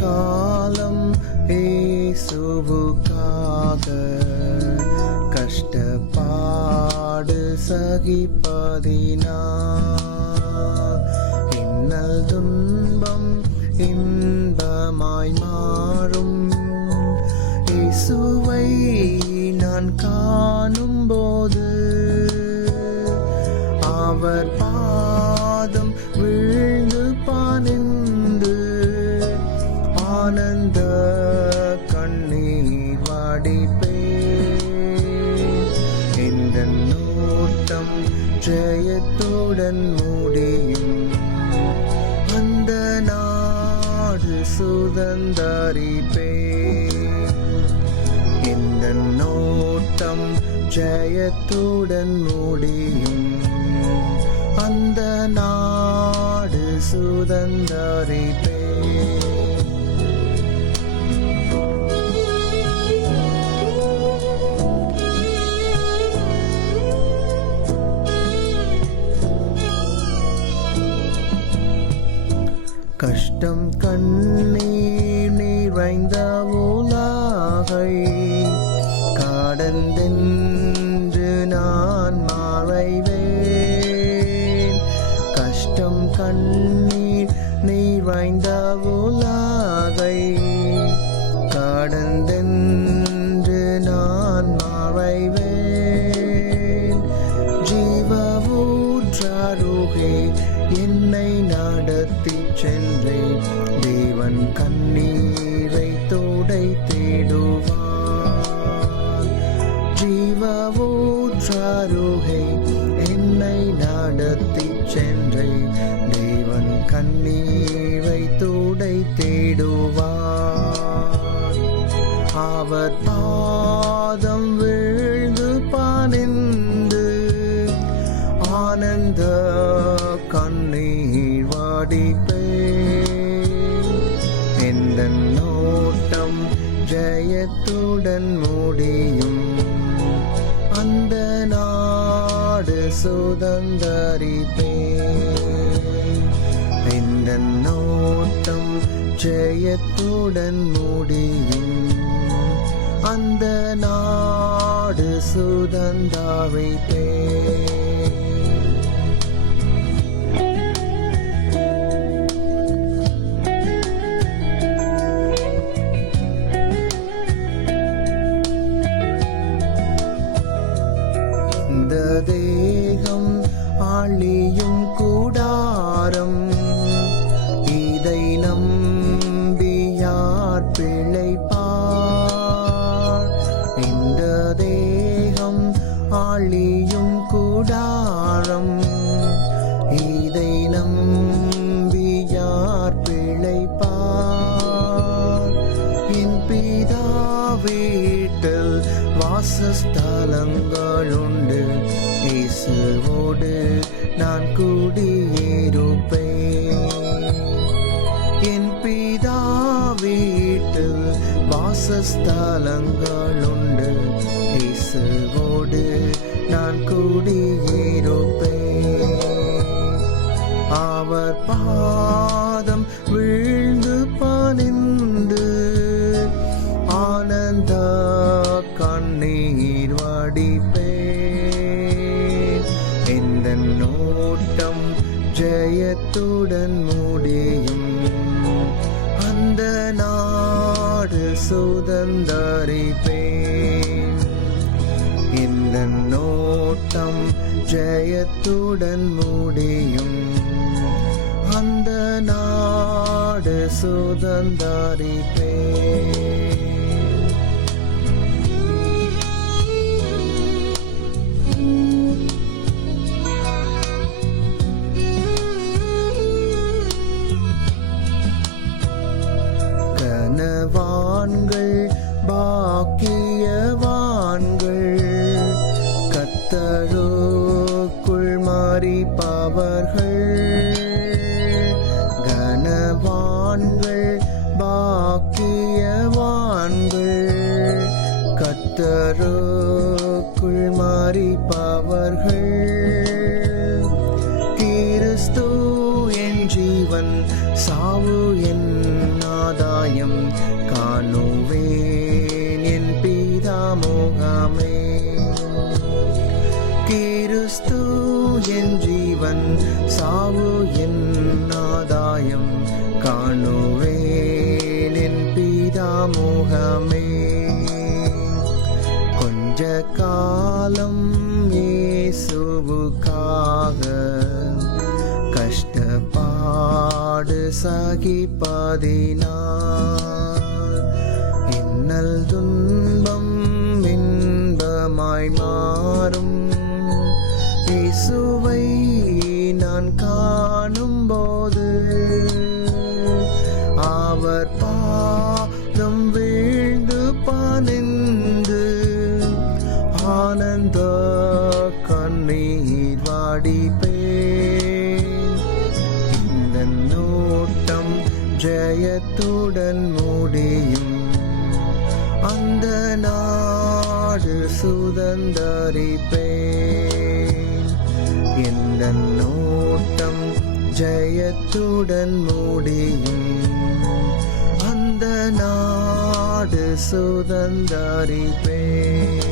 காலம் ஏசுவுக்காக கஷ்டப்பாடு சகிப்பதினா இன்னல் துன்பம் இன்பமாய் மாறும். இசுவை நான் காணும் போது அவர் பா முடியும் அந்த நாடு சுதந்தரிப்பே இந்த நோட்டம் ஜெயத்துடன் முடியும் அந்த நாடு சுதந்தரிப்பே நடந்தென்று நான் மறைவேன். கஷ்டம் கண்ணீர் நிறைந்த உலாகை கடந்தென்று நான் மறைவேன். ஜீவ ஊற்றாருகே என்னை நடத்தி சென்றேன். தேவன் கண்ணீர் சென்றை தேவன் கண்ணீரை தோடை தேடுவார். அவர் பாதம் விழுந்து பணிந்து ஆனந்த கண்ணீர் வாடிப்பே எந்த நோட்டம் ஜெயத்துடன் முடியும் சுதந்தரிப்பே இந்த நோட்டம் ஜெயத்துடன் முடியும். அந்த நாடு சுதந்தரிப்பே தேகம் ஆளியும் கூடாரம். இதை நம்பியார் பிழைப்பார். இந்த தேகம் ஆளியும் கூடாரம். இதை நம்பியார் பிழைப்பார். என் பிதா வீட்டில் வாசஸ்தலங்கள் நான் குடியிருப்பேன் என் பிதா வீட்டில் வாசஸ்தலங்களுண்டு. இசுவோடு நான் குடியிருப்பேன் அவர் பா ஜெயத்துடன் முடியும் அந்த நாடு சுதந்தரிப்பேன். இந்த நோட்டம் ஜெயத்துடன் முடியும் அந்த நாடு சுதந்தரிப்பேன். ஆண்கள் பாக்கியவான்கள் கத்தருக்குள் மாறி பவர்கள் கனவான்கள் பாக்கியவான்கள் கத்தருக்குள் மாறி பவர்கள் கிறிஸ்து என் ஜீவன் சாவு என் ஆதாயம் காணுவேன் என் பிதாமுகமே கிறிஸ்து என் ஜீவன் சாவு என் ஆதாயம் காணுவேன் என் பீதாமோகமே கொஞ்ச காலம் இயேசுவுக்காக கஷ்டப்பாடு பாதினார். இன்னல் துன்பம் இன்பமாய் மாறும். இசு நாடு சுதந்தரிப்பேன். இந்த நோட்டம் ஜெயத்துடன் முடியும். அந்த நாடு சுதந்தரிப்பேன்.